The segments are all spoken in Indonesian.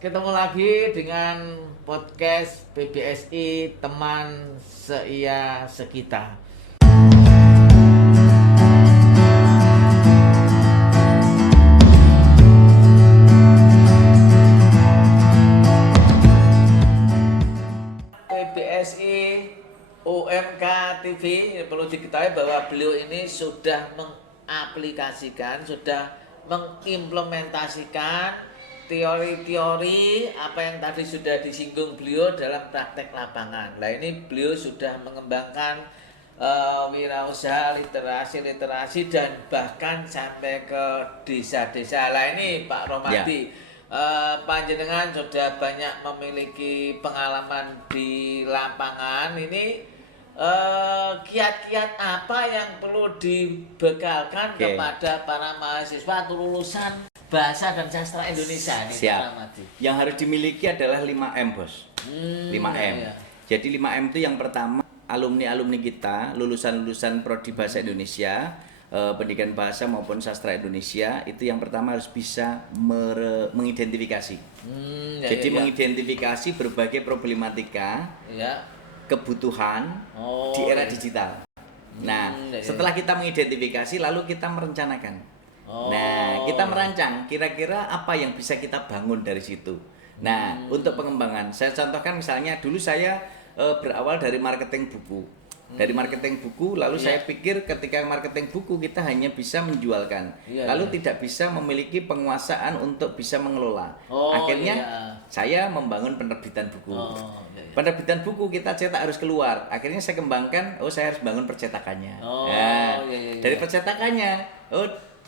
ketemu lagi dengan podcast PBSI Teman Seia Sekita. PBSI UMK TV perlu diketahui bahwa beliau ini sudah mengaplikasikan, sudah mengimplementasikan teori-teori apa yang tadi sudah disinggung beliau dalam praktek lapangan. Nah ini beliau sudah mengembangkan wirausaha, literasi dan bahkan sampai ke desa-desa. Lah ini Pak Romadi, panjenengan sudah banyak memiliki pengalaman di lapangan. Ini kiat-kiat apa yang perlu dibekalkan kepada para mahasiswa atau lulusan Bahasa dan Sastra Indonesia ini? Siap. Yang harus dimiliki adalah 5M, Bos. 5M. Iya. Jadi 5M itu yang pertama, alumni-alumni kita, lulusan-lulusan prodi Bahasa Indonesia, pendidikan bahasa maupun sastra Indonesia, itu yang pertama harus bisa mengidentifikasi. Jadi mengidentifikasi berbagai problematika, kebutuhan di era digital. Nah, setelah kita mengidentifikasi, lalu kita merencanakan. Nah, kita merancang kira-kira apa yang bisa kita bangun dari situ. Nah, untuk pengembangan, saya contohkan misalnya dulu saya berawal dari marketing buku. Dari marketing buku, lalu saya pikir ketika marketing buku kita hanya bisa menjualkan, lalu tidak bisa memiliki penguasaan untuk bisa mengelola. Akhirnya saya membangun penerbitan buku. Penerbitan buku kita cetak harus keluar. Akhirnya saya kembangkan, saya harus bangun percetakannya. Dari percetakannya,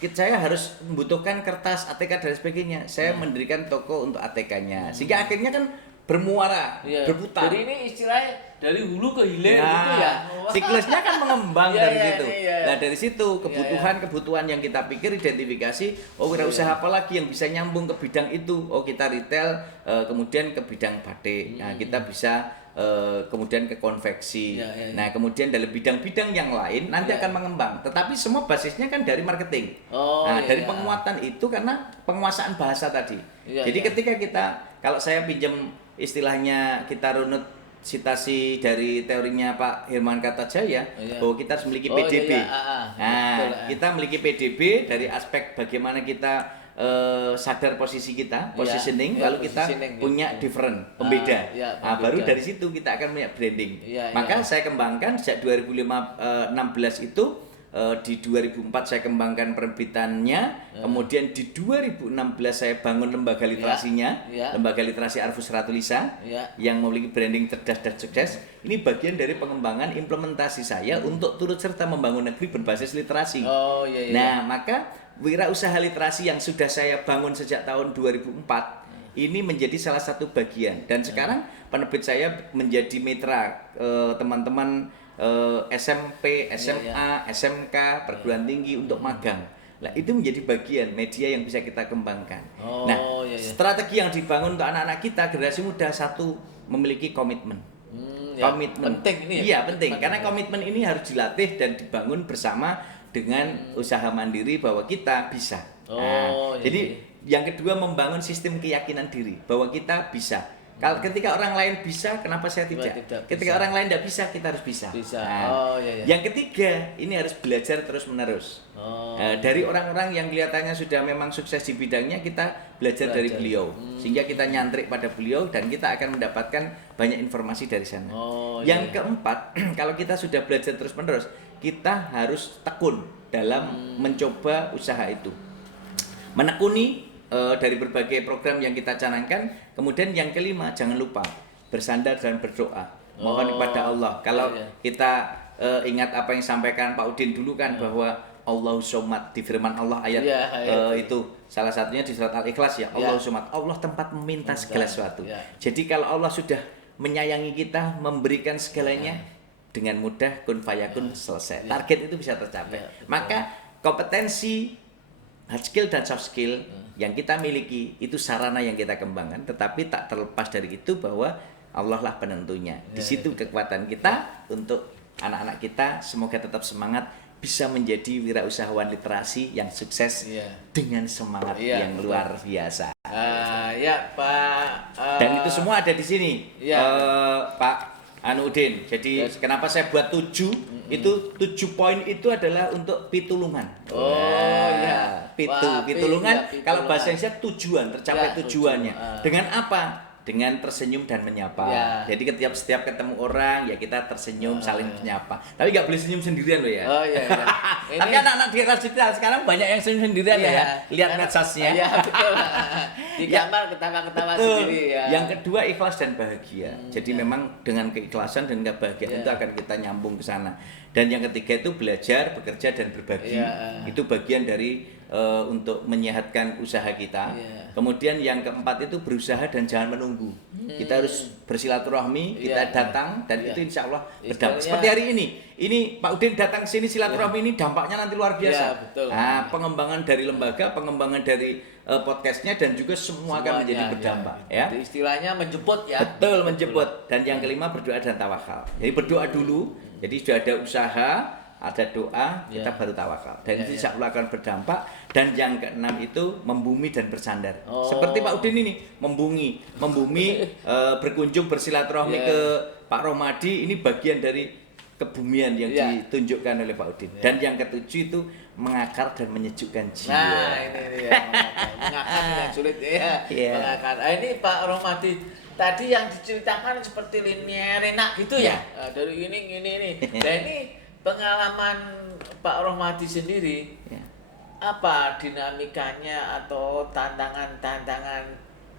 saya harus membutuhkan kertas ATK dan sebagainya. Saya mendirikan toko untuk ATK-nya. Sehingga akhirnya kan bermuara, berputar. Jadi ini istilahnya dari hulu ke hilir gitu ya. Siklusnya kan mengembang dari situ. Nah, dari situ kebutuhan yang kita pikir identifikasi, wirausaha apa lagi yang bisa nyambung ke bidang itu. Kita retail, kemudian ke bidang batik. Nah, kita bisa kemudian ke konveksi. Nah, kemudian dalam bidang-bidang yang lain nanti akan mengembang. Tetapi semua basisnya kan dari marketing. Dari penguatan itu karena penguasaan bahasa tadi. Jadi ketika kita, kalau saya pinjam istilahnya, kita runut citasi dari teorinya Pak Herman Kartajaya, bahwa kita harus memiliki PDB. Kita memiliki PDB dari aspek bagaimana kita sadar posisi kita, positioning, lalu kita punya different, pembeda. Baru dari situ kita akan punya branding. Maka saya kembangkan sejak 2016 itu. Di 2004 saya kembangkan penerbitannya, kemudian di 2016 saya bangun lembaga literasinya, lembaga literasi Arfus Ratulisa, yang memiliki branding cerdas dan sukses. Ini bagian dari pengembangan implementasi saya untuk turut serta membangun negeri berbasis literasi. Nah, maka wirausaha literasi yang sudah saya bangun sejak tahun 2004 ini menjadi salah satu bagian, dan sekarang penerbit saya menjadi mitra teman-teman SMP, SMA, SMK, perguruan tinggi untuk magang. Nah, itu menjadi bagian media yang bisa kita kembangkan. Strategi yang dibangun untuk anak-anak kita generasi muda, satu, memiliki komitmen. Komitmen penting ini. Penting. Karena komitmen ini harus dilatih dan dibangun bersama dengan usaha mandiri bahwa kita bisa. Jadi yang kedua, membangun sistem keyakinan diri bahwa kita bisa. Kalau ketika orang lain bisa, kenapa saya tidak? Ketika orang lain tidak bisa, kita harus bisa. Yang ketiga, ini harus belajar terus-menerus. Dari orang-orang yang kelihatannya sudah memang sukses di bidangnya, kita belajar dari beliau. Sehingga kita nyantrik pada beliau dan kita akan mendapatkan banyak informasi dari sana. Yang keempat, kalau kita sudah belajar terus-menerus, kita harus tekun dalam mencoba usaha itu. Menekuni dari berbagai program yang kita canangkan. Kemudian yang kelima, jangan lupa bersandar dan berdoa, mohon kepada Allah. Kalau kita ingat apa yang disampaikan Pak Udin dulu kan, bahwa Allahu Somad di firman Allah ayat itu salah satunya di surat Al-Ikhlas, Allahu Somad, Allah tempat meminta segala sesuatu. Jadi kalau Allah sudah menyayangi kita, memberikan segalanya, dengan mudah kun fayakun selesai. Target itu bisa tercapai. Maka kompetensi hard skill dan soft skill yang kita miliki itu sarana yang kita kembangkan, tetapi tak terlepas dari itu bahwa Allah lah penentunya. Di situ kekuatan kita untuk anak-anak kita, semoga tetap semangat bisa menjadi wirausahawan literasi yang sukses dengan semangat yang luar biasa. Ya Pak. Dan itu semua ada di sini, Ya. Pak Anudin. Jadi kenapa saya buat 7? Itu 7 poin itu adalah untuk pitulungan. Oh ya. Pitulungan. Ya, Kalau bahasa Indonesia tujuan, tercapai Ya, tujuannya. tujuan. Dengan apa? Dengan tersenyum dan menyapa. Ya. Jadi setiap ketemu orang ya kita tersenyum, saling menyapa. Tapi nggak boleh senyum sendirian loh ya. Oh iya. Tapi anak-anak di era digital sekarang banyak yang senyum sendirian ya. Lihat medsosnya. Iya betul. Di kamar ketawa-ketawa sendiri ya. Yang kedua ikhlas dan bahagia. Jadi memang dengan keikhlasan dan kebahagiaan itu akan kita nyambung ke sana. Dan yang ketiga itu belajar, bekerja dan berbagi. Itu bagian dari untuk menyehatkan usaha kita. Kemudian yang keempat itu berusaha dan jangan menunggu. Kita harus bersilaturahmi, kita datang dan itu insya Allah berdampak. Seperti hari ini Pak Udin datang ke sini silaturahmi ini dampaknya nanti luar biasa. Betul. Nah, pengembangan dari lembaga, pengembangan dari podcastnya dan juga semua akan menjadi berdampak. Ya. Jadi istilahnya menjemput ya. Betul, menjemput. Dan yang kelima berdoa dan tawakal. Jadi berdoa dulu. Jadi sudah ada usaha, ada doa, kita baru tawakal. Dan itu insya Allah akan berdampak. Dan yang keenam itu membumi dan bersandar. Seperti Pak Udin ini, membumi, berkunjung bersilaturahmi ke Pak Romadi, ini bagian dari kebumian yang ditunjukkan oleh Pak Udin. Dan yang ketujuh itu mengakar dan menyejukkan jiwa. Nah, ini dia mengakar yang sulit ya. Mengakar. Ini Pak Romadi tadi yang diceritakan seperti linier enak gitu ya. Dari ini. Nah, ini pengalaman Pak Romadi sendiri. Apa dinamikanya atau tantangan-tantangan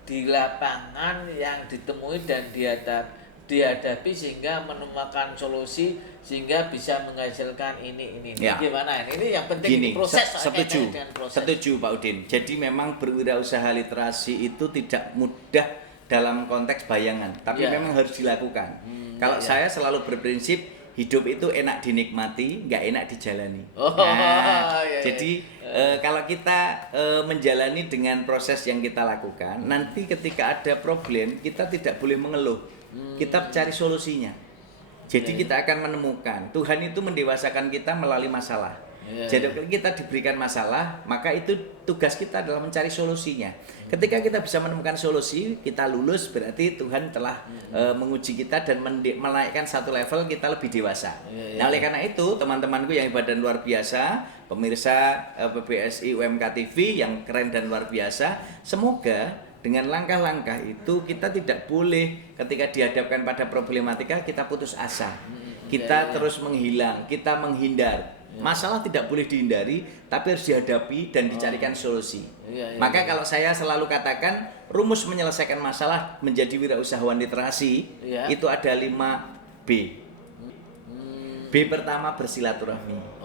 di lapangan yang ditemui dan dihadapi sehingga menemukan solusi sehingga bisa menghasilkan ini. Gimana ini yang penting proses. Setuju Pak Udin. Jadi memang berwirausaha literasi itu tidak mudah dalam konteks bayangan, tapi memang harus dilakukan. Kalau saya selalu berprinsip hidup itu enak dinikmati, nggak enak dijalani. Jadi kalau kita menjalani dengan proses yang kita lakukan, nanti ketika ada problem kita tidak boleh mengeluh, kita cari solusinya. Jadi kita akan menemukan Tuhan itu mendewasakan kita melalui masalah. Jadi kalau kita diberikan masalah, maka itu tugas kita adalah mencari solusinya. Ketika kita bisa menemukan solusi, kita lulus, berarti Tuhan telah menguji kita dan menaikkan satu level kita lebih dewasa. Nah, oleh karena itu, teman-temanku yang hebat dan luar biasa, pemirsa PBSI UMK TV yang keren dan luar biasa, semoga dengan langkah-langkah itu kita tidak boleh ketika dihadapkan pada problematika kita putus asa. Kita terus menghilang, kita menghindar. Masalah tidak boleh dihindari, tapi harus dihadapi dan dicarikan solusi. Maka kalau saya selalu katakan rumus menyelesaikan masalah menjadi wirausahawan literasi itu ada 5 B. B pertama bersilaturahmi.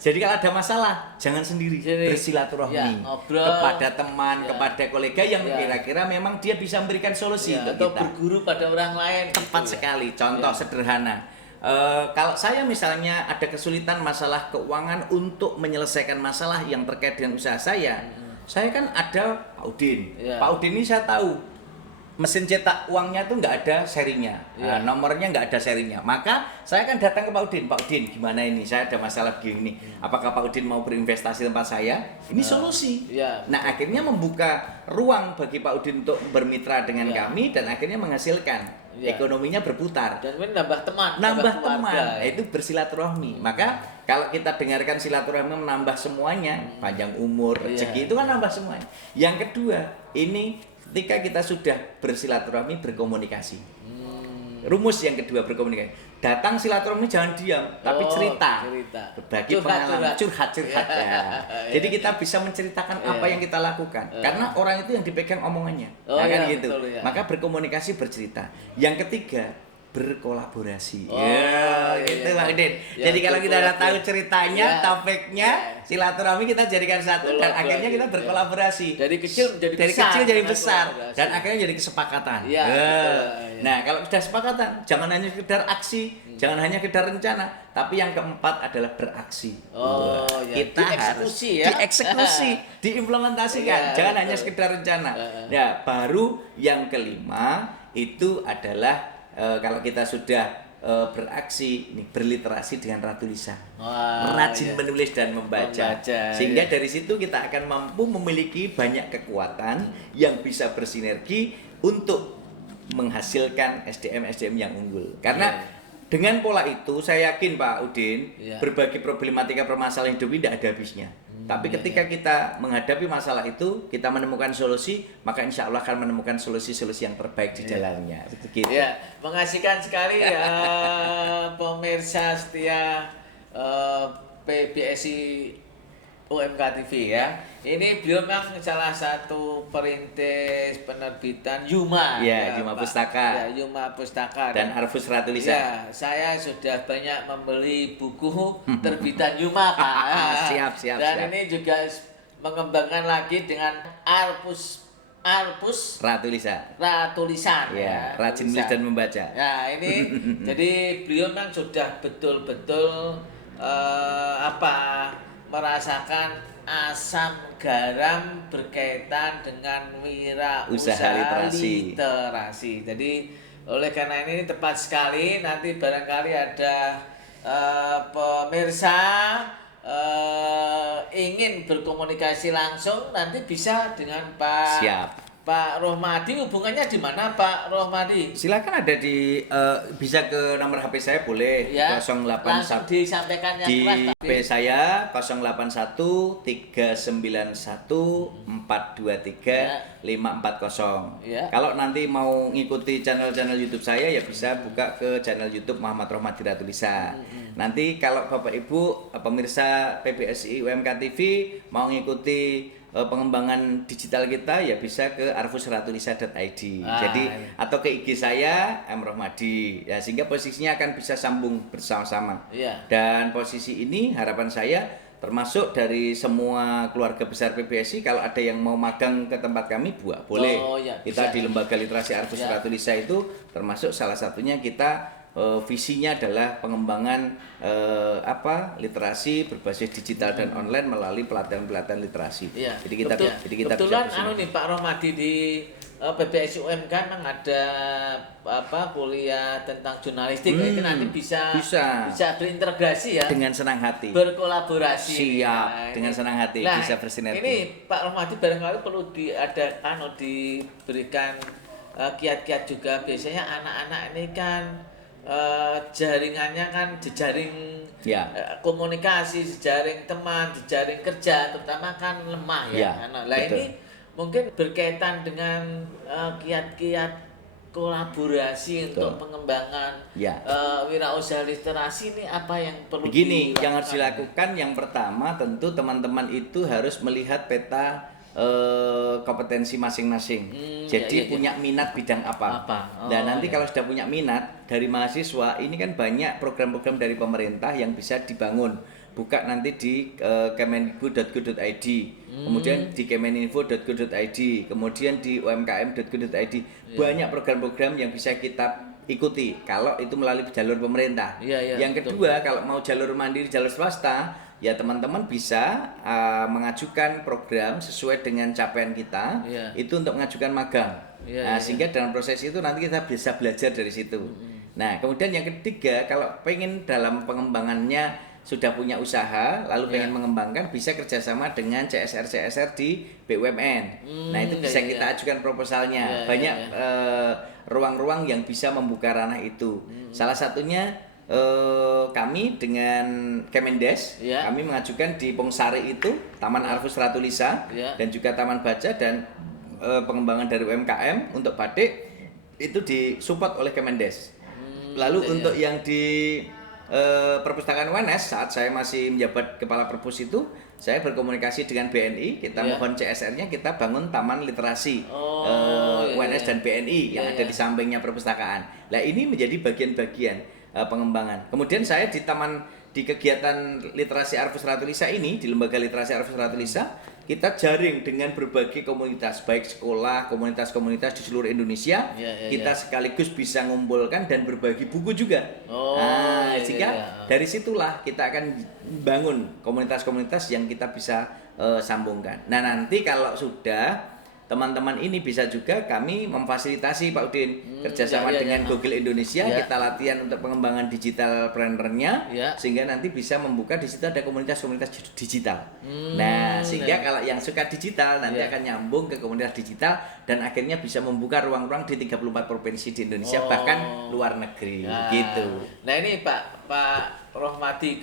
Jadi kalau ada masalah jangan sendiri, bersilaturahmi kepada teman, kepada kolega yang kira-kira memang dia bisa memberikan solusi untuk atau kita. berguru pada orang lain. Tepat sekali. Contoh sederhana. Kalau saya misalnya ada kesulitan masalah keuangan untuk menyelesaikan masalah yang terkait dengan usaha saya kan ada Pak Udin. Pak Udin ini saya tahu mesin cetak uangnya tuh nggak ada serinya, nomornya nggak ada serinya. Maka saya kan datang ke Pak Udin, gimana ini? Saya ada masalah begini. Apakah Pak Udin mau berinvestasi tempat saya? Ini solusi. Nah akhirnya membuka ruang bagi Pak Udin untuk bermitra dengan kami dan akhirnya menghasilkan. Ekonominya berputar dan nambah teman, itu bersilaturahmi. Maka kalau kita dengarkan silaturahmi menambah semuanya, panjang umur, rezeki itu kan nambah semuanya. Yang kedua, ini ketika kita sudah bersilaturahmi berkomunikasi. Rumus yang kedua berkomunikasi. Datang silaturahmi jangan diam, tapi cerita. Berbagi pengalaman, curhat ya. Jadi kita bisa menceritakan apa yang kita lakukan. Karena orang itu yang dipegang omongannya. Kan gitu. Maka berkomunikasi, bercerita. Yang ketiga, berkolaborasi. Gitu Pak Udin. Jadi kalau kita udah tahu ceritanya, topiknya, silaturahmi kita jadikan satu dan akhirnya kita berkolaborasi. Dari kecil jadi besar dan akhirnya jadi kesepakatan. Nah, kalau sudah sepakatan, jangan hanya sekedar aksi, jangan hanya sekedar rencana, tapi yang keempat adalah beraksi. Kita harus dieksekusi, diimplementasikan, jangan hanya sekedar rencana. Ya, baru yang kelima itu adalah kalau kita sudah beraksi, nih, berliterasi dengan Ratu Lisa. Wah, Rajin iya. menulis dan membaca. Sehingga dari situ kita akan mampu memiliki banyak kekuatan yang bisa bersinergi untuk menghasilkan SDM-SDM yang unggul. Karena dengan pola itu saya yakin Pak Udin, berbagai problematika permasalahan hidup ini tidak ada habisnya. Tapi ketika kita menghadapi masalah itu, kita menemukan solusi, maka insya Allah akan menemukan solusi-solusi yang terbaik di jalannya. Begitu. Ya, mengasihkan sekali ya pemirsa setia PBSI UMK TV ya. Ini beliau memang salah satu perintis penerbitan Yuma. Ya, Yuma Pustaka. Ya, Yuma Pustaka. Dan Arfus Ratu Lisa. Ya, saya sudah banyak membeli buku terbitan Yuma, Pak. Siap. Dan ini juga mengembangkan lagi dengan Arfus Ratu Lisa. Tulisan Ya, rajin menulis dan membaca. Ya, ini jadi beliau memang sudah betul-betul merasakan asam garam berkaitan dengan wirausaha literasi. Jadi oleh karena ini tepat sekali, nanti barangkali ada pemirsa ingin berkomunikasi langsung, nanti bisa dengan Pak Rohmadi. Hubungannya di mana Pak Rohmadi? Silakan ada di bisa ke nomor HP saya boleh ya, 081 langsung disampaikan yang di keras Pak. HP saya 081 391 423 540. Ya. Kalau nanti mau ngikuti channel-channel YouTube saya ya bisa buka ke channel YouTube Muhammad Rohmadi Ratu Lisa. Nanti kalau Bapak Ibu pemirsa PBSI UMK TV mau ngikuti pengembangan digital kita ya bisa ke arfusratulisa.id. Jadi atau ke IG saya M Rohmadi ya, sehingga posisinya akan bisa sambung bersama-sama. Dan posisi ini harapan saya termasuk dari semua keluarga besar PBSI, kalau ada yang mau magang ke tempat kami boleh. Kita di Lembaga Literasi Arfus Ratu Lisa itu termasuk salah satunya kita visinya adalah pengembangan literasi berbasis digital dan online melalui pelatihan-pelatihan literasi. Jadi kita kebetulan nih Pak Rohmadi di PBSI UMK memang ada kuliah tentang jurnalistik. Itu nanti bisa berintegrasi ya. Dengan senang hati. Berkolaborasi. Siap, dengan senang hati bisa bersinergi. Ini Pak Rohmadi barangkali perlu diberikan kiat-kiat juga. Biasanya anak-anak ini kan jaringannya kan jejaring komunikasi, jejaring teman, jejaring kerja terutama kan lemah ya. Ini mungkin berkaitan dengan kiat-kiat kolaborasi untuk pengembangan wirausaha literasi ini apa yang perlu dilakukan? Yang harus dilakukan yang pertama tentu teman-teman itu harus melihat peta kompetensi masing-masing. Jadi punya minat bidang apa. Dan nanti kalau sudah punya minat dari mahasiswa, ini kan banyak program-program dari pemerintah yang bisa dibangun. Buka nanti di kemeninfo.go.id, kemudian di kemeninfo.go.id, kemudian di umkm.go.id. Banyak program-program yang bisa kita ikuti kalau itu melalui jalur pemerintah. Yang kedua, kalau mau jalur mandiri, jalur swasta, ya teman-teman bisa mengajukan program sesuai dengan capaian kita, itu untuk mengajukan magang. Sehingga dalam proses itu nanti kita bisa belajar dari situ. Nah, kemudian yang ketiga, kalau pengen dalam pengembangannya sudah punya usaha, lalu pengen mengembangkan, bisa kerjasama dengan CSR di BUMN. Nah, itu bisa kita ajukan proposalnya. Banyak ruang-ruang yang bisa membuka ranah itu. Salah satunya kami dengan Kemendes, kami mengajukan di Pongsari itu Taman Arfus Ratu Lisa dan juga Taman Baca dan pengembangan dari UMKM untuk batik itu disupport oleh Kemendes. Lalu untuk yang di perpustakaan UNS, saat saya masih menjabat kepala perpus itu, saya berkomunikasi dengan BNI, kita mohon CSR-nya, kita bangun taman literasi UNS dan BNI yang ada di sampingnya perpustakaan. Nah, ini menjadi bagian-bagian pengembangan. Kemudian saya di kegiatan literasi Arfus Ratu Lisa ini, di Lembaga Literasi Arfus Ratu Lisa, kita jaring dengan berbagai komunitas, baik sekolah, komunitas-komunitas di seluruh Indonesia. Kita sekaligus bisa ngumpulkan dan berbagi buku juga. Sehingga dari situlah kita akan bangun komunitas-komunitas yang kita bisa sambungkan. Nah, nanti kalau sudah teman-teman ini bisa juga kami memfasilitasi Pak Udin kerjasama dengan Google Indonesia, kita latihan untuk pengembangan digital planner-nya, sehingga nanti bisa membuka di situ ada komunitas-komunitas digital. Nah, sehingga kalau yang suka digital nanti akan nyambung ke komunitas digital dan akhirnya bisa membuka ruang-ruang di 34 provinsi di Indonesia, bahkan luar negeri gitu. Nah ini Pak Rohmadi,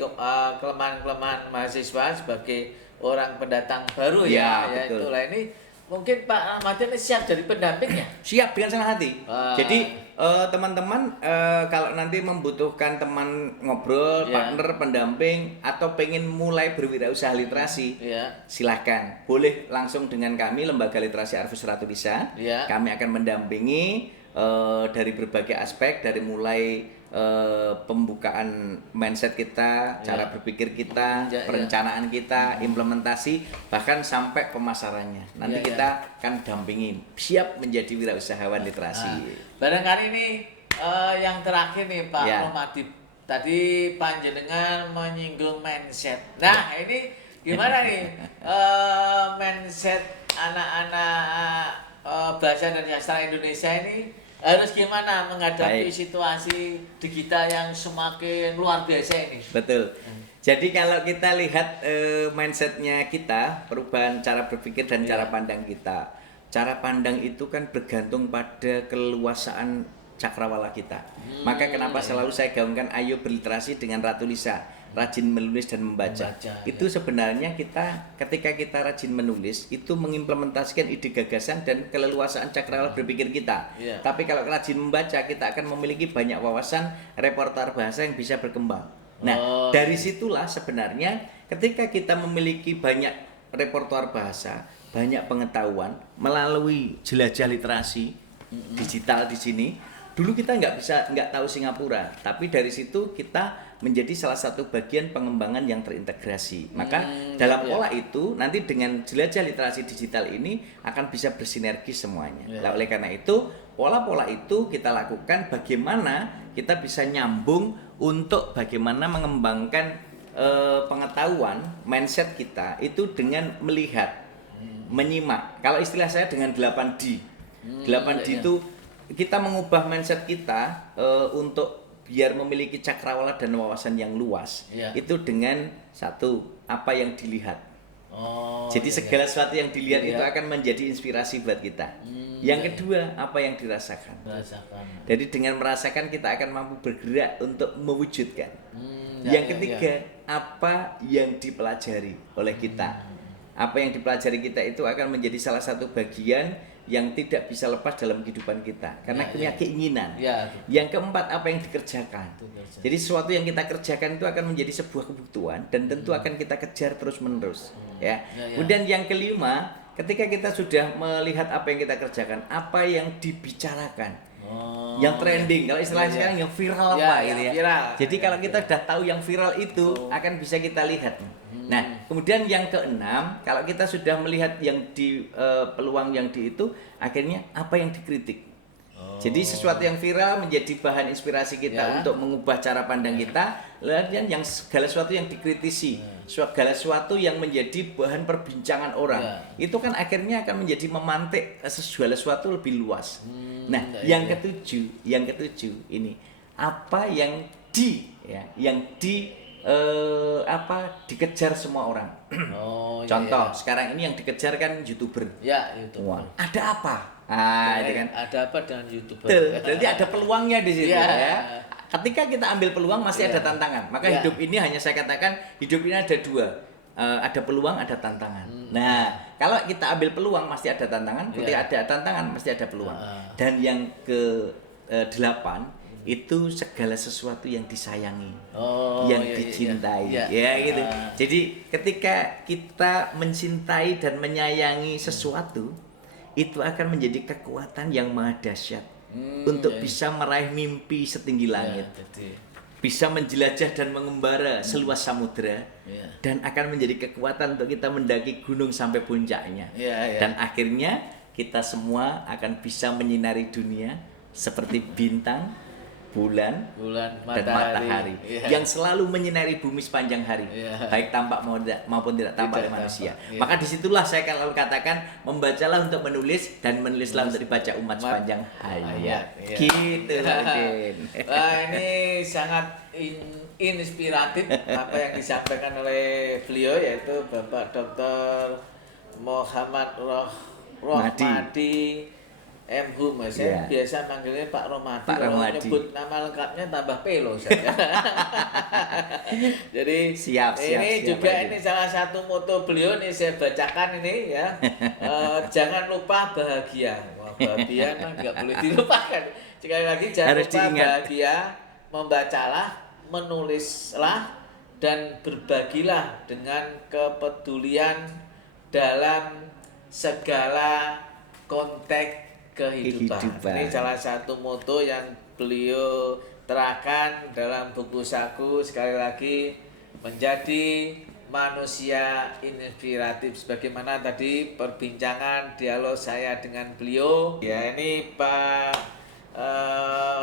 kelemahan mahasiswa sebagai orang pendatang baru ya betul. Itulah ini mungkin Pak Ahmad ini siap jadi pendampingnya? Siap dengan senang hati. Jadi teman-teman kalau nanti membutuhkan teman ngobrol, partner, pendamping, atau pengen mulai berwirausaha literasi, silahkan. Boleh langsung dengan kami, Lembaga Literasi Arfus Ratulisa. Kami akan mendampingi dari berbagai aspek, dari mulai pembukaan mindset kita, cara berpikir kita, perencanaan kita, implementasi, bahkan sampai pemasarannya. Nanti kita akan dampingi, siap menjadi wirausahawan literasi. Barangkali ini yang terakhir nih Pak Rohmadi. Tadi panjenengan menyinggung mindset. Nah ini gimana nih mindset anak-anak bahasa dan sastra Indonesia ini? Harus gimana menghadapi situasi digital yang semakin luar biasa ini? Betul. Jadi kalau kita lihat mindsetnya kita, perubahan cara berpikir dan cara pandang kita. Cara pandang itu kan bergantung pada keluasaan cakrawala kita. Maka kenapa selalu saya gaungkan ayo berliterasi dengan Ratulisa. Rajin menulis dan membaca. Itu sebenarnya kita ketika kita rajin menulis itu mengimplementasikan ide gagasan dan keleluasaan cakrawala berpikir kita. Tapi kalau rajin membaca kita akan memiliki banyak wawasan repertoar bahasa yang bisa berkembang. Nah, dari situlah sebenarnya ketika kita memiliki banyak repertoar bahasa, banyak pengetahuan melalui jelajah literasi digital di sini. Dulu kita nggak tahu Singapura, tapi dari situ kita menjadi salah satu bagian pengembangan yang terintegrasi. Maka dalam pola itu nanti dengan jelajah literasi digital ini akan bisa bersinergi semuanya. Nah, oleh karena itu pola-pola itu kita lakukan bagaimana kita bisa nyambung untuk bagaimana mengembangkan pengetahuan mindset kita itu dengan melihat, menyimak. Kalau istilah saya dengan 8D. 8D itu kita mengubah mindset kita untuk biar memiliki cakrawala dan wawasan yang luas. Itu dengan satu, apa yang dilihat. Jadi segala sesuatu yang dilihat itu akan menjadi inspirasi buat kita. Yang kedua, apa yang dirasakan. Jadi dengan merasakan kita akan mampu bergerak untuk mewujudkan. Yang ketiga, apa yang dipelajari oleh kita. Apa yang dipelajari kita itu akan menjadi salah satu bagian yang tidak bisa lepas dalam kehidupan kita karena punya keinginan. Yang keempat, apa yang dikerjakan. Jadi sesuatu yang kita kerjakan itu akan menjadi sebuah kebutuhan dan tentu akan kita kejar terus-menerus. Kemudian yang kelima, ketika kita sudah melihat apa yang kita kerjakan, apa yang dibicarakan, yang trending, kalau istilahnya sekarang yang viral gitu ya. Viral. Jadi kalau kita sudah tahu yang viral itu akan bisa kita lihat. Nah, kemudian yang keenam, kalau kita sudah melihat yang di peluang yang di itu, akhirnya apa yang dikritik. Jadi sesuatu yang viral menjadi bahan inspirasi kita untuk mengubah cara pandang kita, lalu yang segala sesuatu yang dikritisi, segala sesuatu yang menjadi bahan perbincangan orang, itu kan akhirnya akan menjadi memantik segala sesuatu lebih luas. Yang ketujuh ini apa yang dikejar semua orang. Contoh, sekarang ini yang dikejar kan YouTuber. YouTuber. Wah, ada apa? Itu kan. Ada apa dengan YouTuber? Jadi ada peluangnya di situ ya. Ketika kita ambil peluang masih ada tantangan. Maka hidup ini hanya saya katakan hidup ini ada dua. Ada peluang, ada tantangan. Nah, kalau kita ambil peluang masih ada tantangan, ketika ada tantangan mesti ada peluang. Dan yang ke-8 itu segala sesuatu yang disayangi, yang dicintai, gitu. Jadi ketika kita mencintai dan menyayangi sesuatu, itu akan menjadi kekuatan yang maha dahsyat untuk bisa meraih mimpi setinggi langit, bisa menjelajah dan mengembara seluas samudera, dan akan menjadi kekuatan untuk kita mendaki gunung sampai puncaknya, dan akhirnya kita semua akan bisa menyinari dunia seperti bintang bulan bulan, dan matahari Iya. yang selalu menyinari bumi sepanjang hari, Iya. baik tampak maupun tidak tampak oleh Tidak manusia. tampak, iya. Maka disitulah saya kalau katakan, membacalah untuk menulis dan menulislah untuk dibaca umat sepanjang hayat. Iya. Gitu, Pak Udin. Wah, ini sangat inspiratif apa yang disampaikan oleh beliau, yaitu Bapak Dr. Muhammad Rohmadi M. Hum. Saya Iya. biasa manggilnya Pak Rohmadi. Pak Kalau Rohmadi. nyebut nama lengkapnya tambah pelo saya. Jadi Siap, ini juga Pak Udin. ini salah satu moto beliau nih, saya bacakan ini ya. Jangan lupa bahagia. Wah, bahagia mah nggak boleh dilupakan. Sekali lagi, jangan Harus lupa diingat. bahagia, membacalah, menulislah, dan berbagilah dengan kepedulian dalam segala konteks kehidupan. Ini salah satu moto yang beliau terapkan dalam buku saku. Sekali lagi, menjadi manusia inspiratif, sebagaimana tadi perbincangan dialog saya dengan beliau. Ya, ini Pak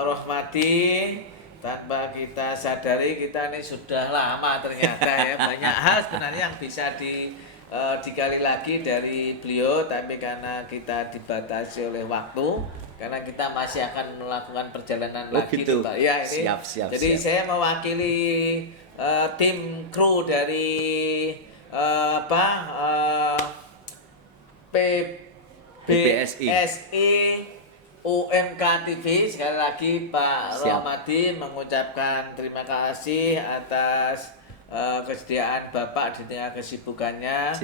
Rohmadi, tanpa kita sadari kita ini sudah lama ternyata ya, banyak hal sebenarnya yang bisa digali lagi dari beliau, tapi karena kita dibatasi oleh waktu, karena kita masih akan melakukan perjalanan lagi gitu. Pak. Ya, ini. Siap. Jadi saya mewakili tim kru dari PBSI UMK TV. Sekali lagi Pak Rohmadi mengucapkan terima kasih atas kesediaan Bapak di tengah kesibukannya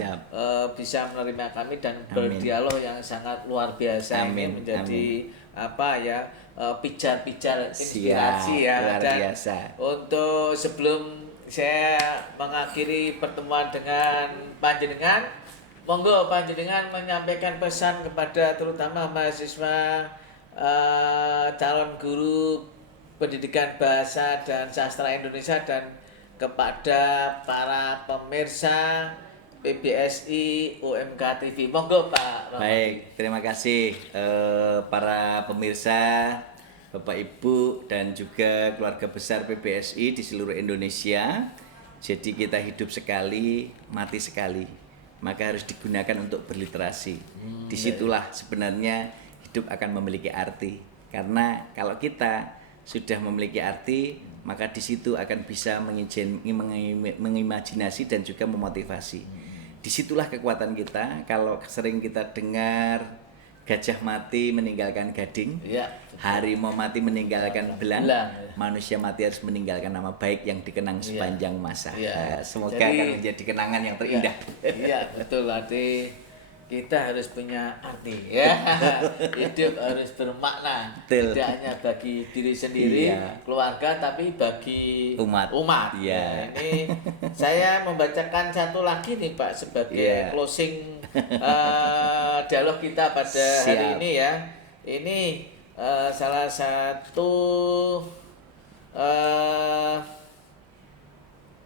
bisa menerima kami dan berdialog yang sangat luar biasa. Ini menjadi pijar-pijar inspirasi ya. Luar dan biasa. untuk sebelum saya mengakhiri pertemuan dengan panjenengan, monggo panjenengan menyampaikan pesan kepada terutama mahasiswa calon guru pendidikan bahasa dan sastra Indonesia dan kepada para pemirsa PBSI UMK TV. Monggo Pak Rohmadi. Baik, terima kasih para pemirsa, Bapak Ibu dan juga keluarga besar PBSI di seluruh Indonesia. Jadi kita hidup sekali, mati sekali. Maka harus digunakan untuk berliterasi. Disitulah sebenarnya hidup akan memiliki arti. Karena kalau kita sudah memiliki arti, maka di situ akan bisa mengimajinasi dan juga memotivasi. Disitulah kekuatan kita. Kalau sering kita dengar gajah mati meninggalkan gading, harimau mati meninggalkan belang, manusia mati harus meninggalkan nama baik yang dikenang sepanjang masa. Semoga akan menjadi kenangan yang terindah. Iya, betul. Arti kita harus punya arti ya. Hidup harus bermakna. Betul. Tidak hanya bagi diri sendiri, keluarga, tapi bagi umat. Ya, ini saya membacakan satu lagi nih Pak sebagai closing dialog kita pada hari ini ya. Ini salah satu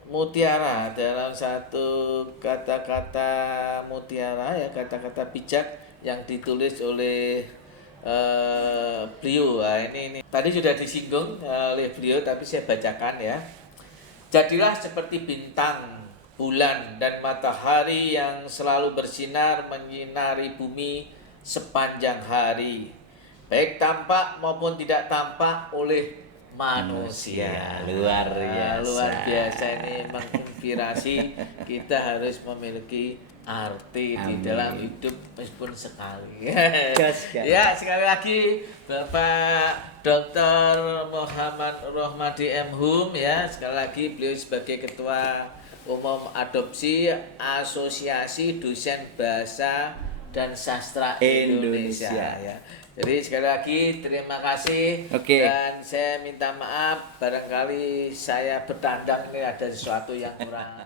mutiara dalam satu kata-kata mutiara ya, kata-kata bijak yang ditulis oleh beliau. Ini tadi sudah disinggung oleh beliau tapi saya bacakan ya. Jadilah seperti bintang, bulan dan matahari yang selalu bersinar menyinari bumi sepanjang hari, baik tampak maupun tidak tampak oleh manusia. Luar biasa Ini menginspirasi kita harus memiliki arti di dalam hidup meskipun sekali. Ya, sekali lagi Bapak Dr. Muhammad Rohmadi M. Hum ya, sekali lagi beliau sebagai Ketua Umum Adopsi Asosiasi Dosen Bahasa dan Sastra Indonesia. Ya. Jadi sekali lagi terima kasih dan saya minta maaf barangkali saya bertandang ini ada sesuatu yang kurang